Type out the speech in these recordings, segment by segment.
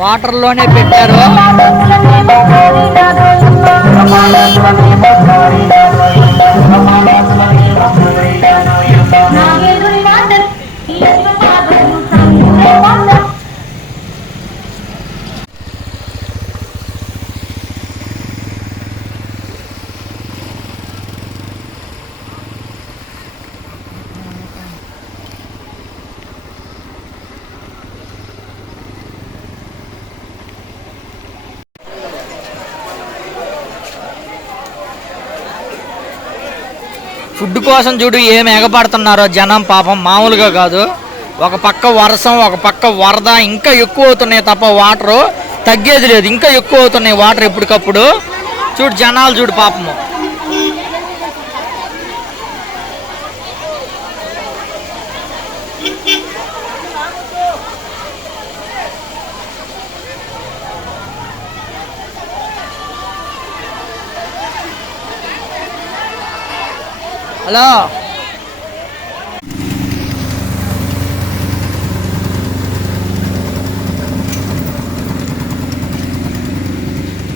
వాటర్లోనే పెట్టారు. ఫుడ్ కోసం చూడు ఏం ఎగపడుతున్నారో జనం, పాపం మామూలుగా కాదు. ఒక పక్క వర్షం, ఒక పక్క వరద, ఇంకా ఎక్కువ అవుతున్నాయి తప్ప వాటరు తగ్గేది లేదు. ఇంకా ఎక్కువ అవుతున్నాయి వాటర్ ఎప్పటికప్పుడు. చూడు జనాలు చూడు పాపము. హలో,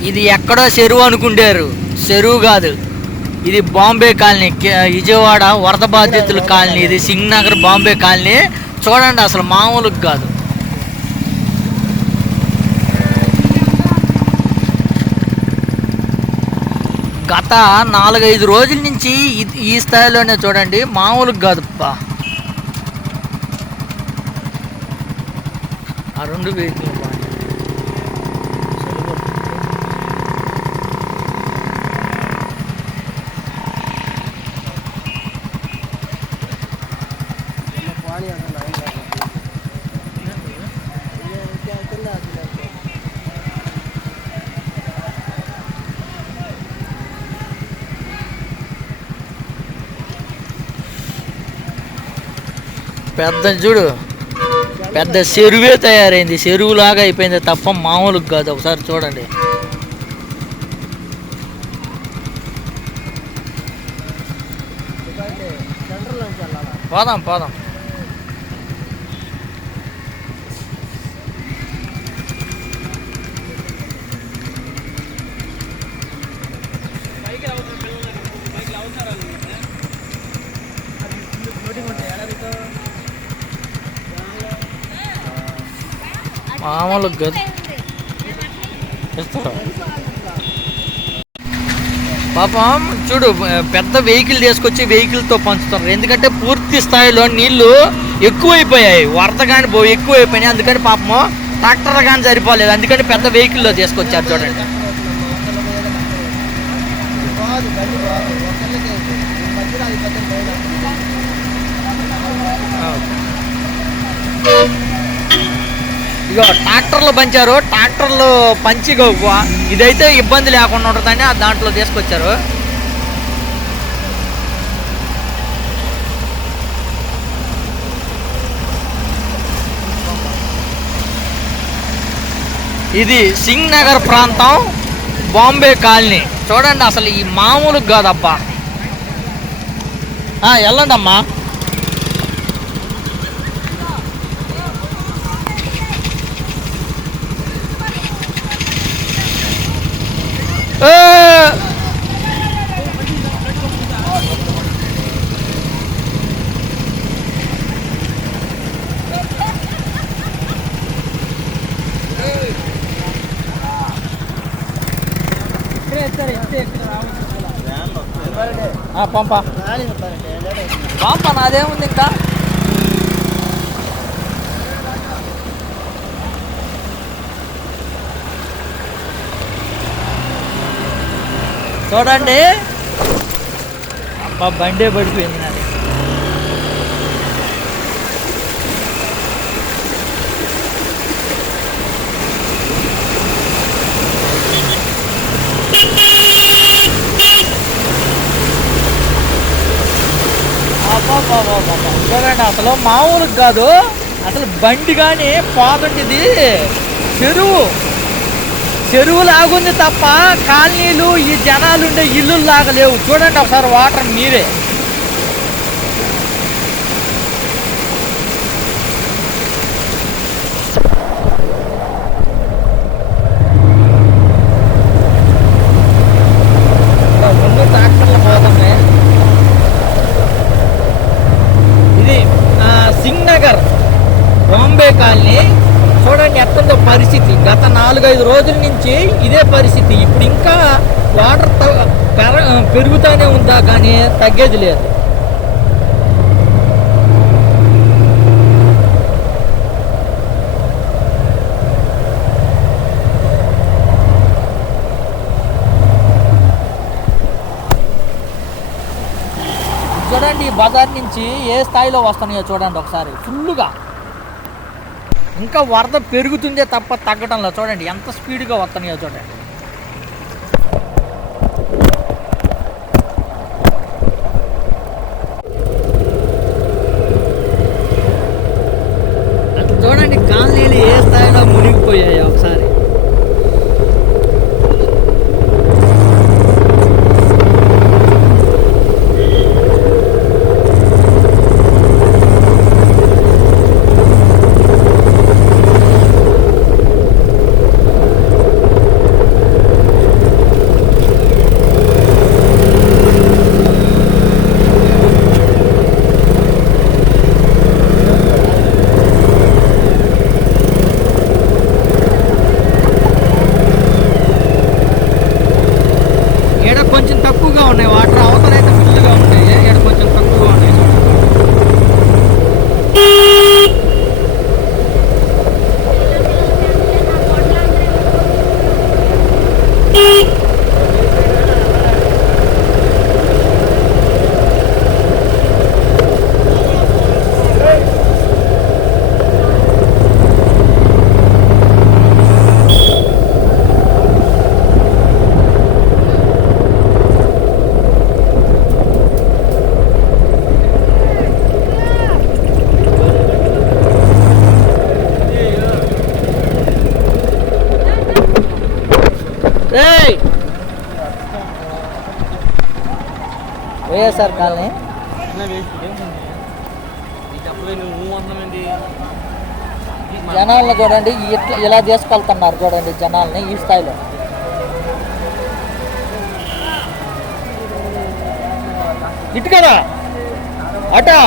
ఇది ఎక్కడో చెరువు అనుకుంటారు. చెరువు కాదు, ఇది బాంబే కాలనీ, విజయవాడ వరద బాధితుల కాలనీ. ఇది సింగ్ నగర్ బాంబే కాలనీ. చూడండి అసలు మామూలుగా కాదు. గత 4-5 రోజుల నుంచి ఈ స్థాయిలోనే చూడండి, మామూలుగా కాదు. ఆ 2 వెహికల్ పెద్ద చూడు, పెద్ద చెరువే తయారైంది. చెరువులాగా అయిపోయింది తప్ప మామూలుగా కాదు. ఒకసారి చూడండి. పోదాం పోదాం. మామూలుగా కాదు. పాపం చూడు, పెద్ద వెహికల్ తీసుకొచ్చి వెహికల్తో పంచుతున్నారు. ఎందుకంటే పూర్తి స్థాయిలో నీళ్లు ఎక్కువైపోయాయి, వరద కానీ ఎక్కువైపోయినాయి. అందుకని పాపము ట్రాక్టర్లు కానీ సరిపోలేదు. అందుకని పెద్ద వెహికల్లో తీసుకొచ్చారు. చూడండి, ఇగో ట్రాక్టర్లు పంచారు. ట్రాక్టర్లు పంచి ఇదైతే ఇబ్బంది లేకుండా ఉంటుందని దాంట్లో తీసుకొచ్చారు. ఇది సింగ్ నగర్ ప్రాంతం, బాంబే కాలనీ. చూడండి అసలు ఈ మామూలుగా కాదబ్బా. వెళ్ళండి అమ్మా. పంప నాదేముంది ఇంకా. చూడండి అబ్బా, బండే పడిపోయింది నాది. చూడండి అసలు మామూలుగా కాదు. అసలు బండి కానీ పోతుంటది. చెరువు చెరువు లాగుంది తప్ప కాలనీలు ఈ జనాలు ఉండే ఇల్లు లాగలేవు. చూడండి ఒకసారి వాటర్ మీరే. ముందు ట్రాక్టర్లు పోతున్నాయి. ఇది సింగ్ నగర్ బాంబే కాలనీ. చూడండి ఎట్టుందో పరిస్థితి. గత 4-5 రోజుల నుంచి ఇదే పరిస్థితి. ఇప్పుడు ఇంకా వాటర్ పెరుగుతూనే ఉందా కానీ తగ్గేది లేదు. చూడండి ఈ బజార్ నుంచి ఏ స్థాయిలో వస్తున్నాయో చూడండి ఒకసారి. ఫుల్లుగా ఇంకా వరద పెరుగుతుందే తప్ప తగ్గడంలో. చూడండి ఎంత స్పీడ్గా వస్తున్నాయో చూడండి. అటు చూడండి కాలనీలు ఏ స్థాయిలో మునిగిపోయాయో ఒకసారి. కొంచెం తక్కువగా ఉన్నాయి వాటర్. అవతల అయితే ఫుల్గా ఉన్నాయి. ఇక్కడ కొంచెం తక్కువగా ఉన్నాయి. వైఎస్ఆర్ కాలనీ జనాలను చూడండి ఇలా తీసుకెళ్తున్నారు. చూడండి జనాల్ని ఈ స్థాయిలో. ఇటు కదా అటా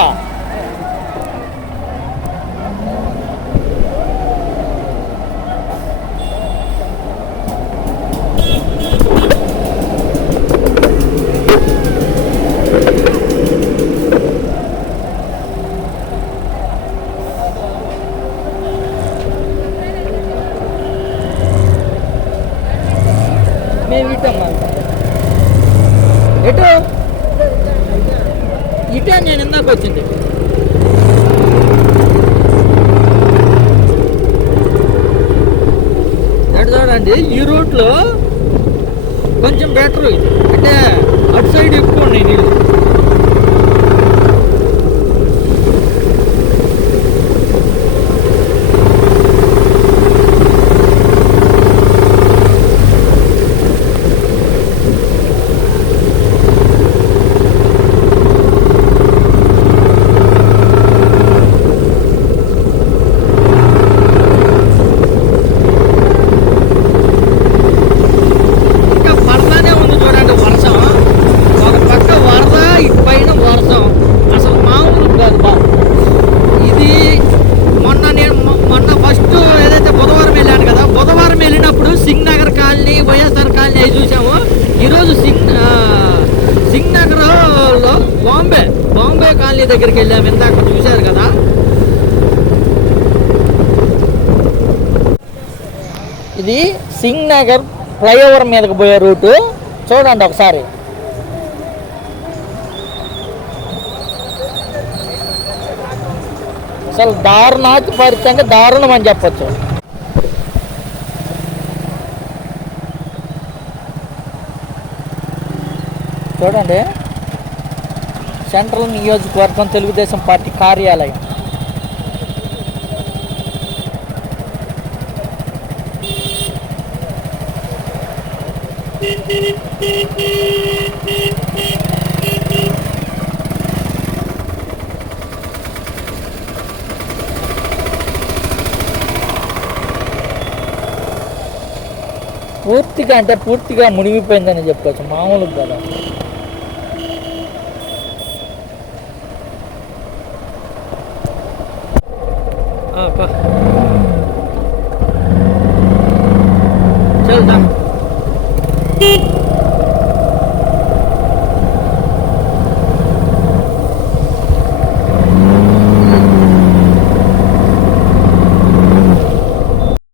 మేము ఇటమ్మా. ఎటు ఇటే నేను ఇందాక వచ్చింది. అటు చూడండి ఈ రూట్లో కొంచెం బెటర్. అంటే అటు సైడ్ ఎక్కువ ఉన్నాయి నీళ్ళు. బాంబే కాలనీ దగ్గరికి వెళ్ళాము. ఇందాక చూశారు కదా. ఇది సింగ్ నగర్ ఫ్లైఓవర్ మీదకి పోయే రూటు. చూడండి ఒకసారి. అసలు దారుణాతి పరిస్థితి, దారుణం అని చెప్పచ్చు. చూడండి సెంట్రల్ నియోజకవర్గం తెలుగుదేశం పార్టీ కార్యాలయం. పూర్తిగా అంటే పూర్తిగా మునిగిపోయిందని చెప్పవచ్చు, మామూలుగా కదా.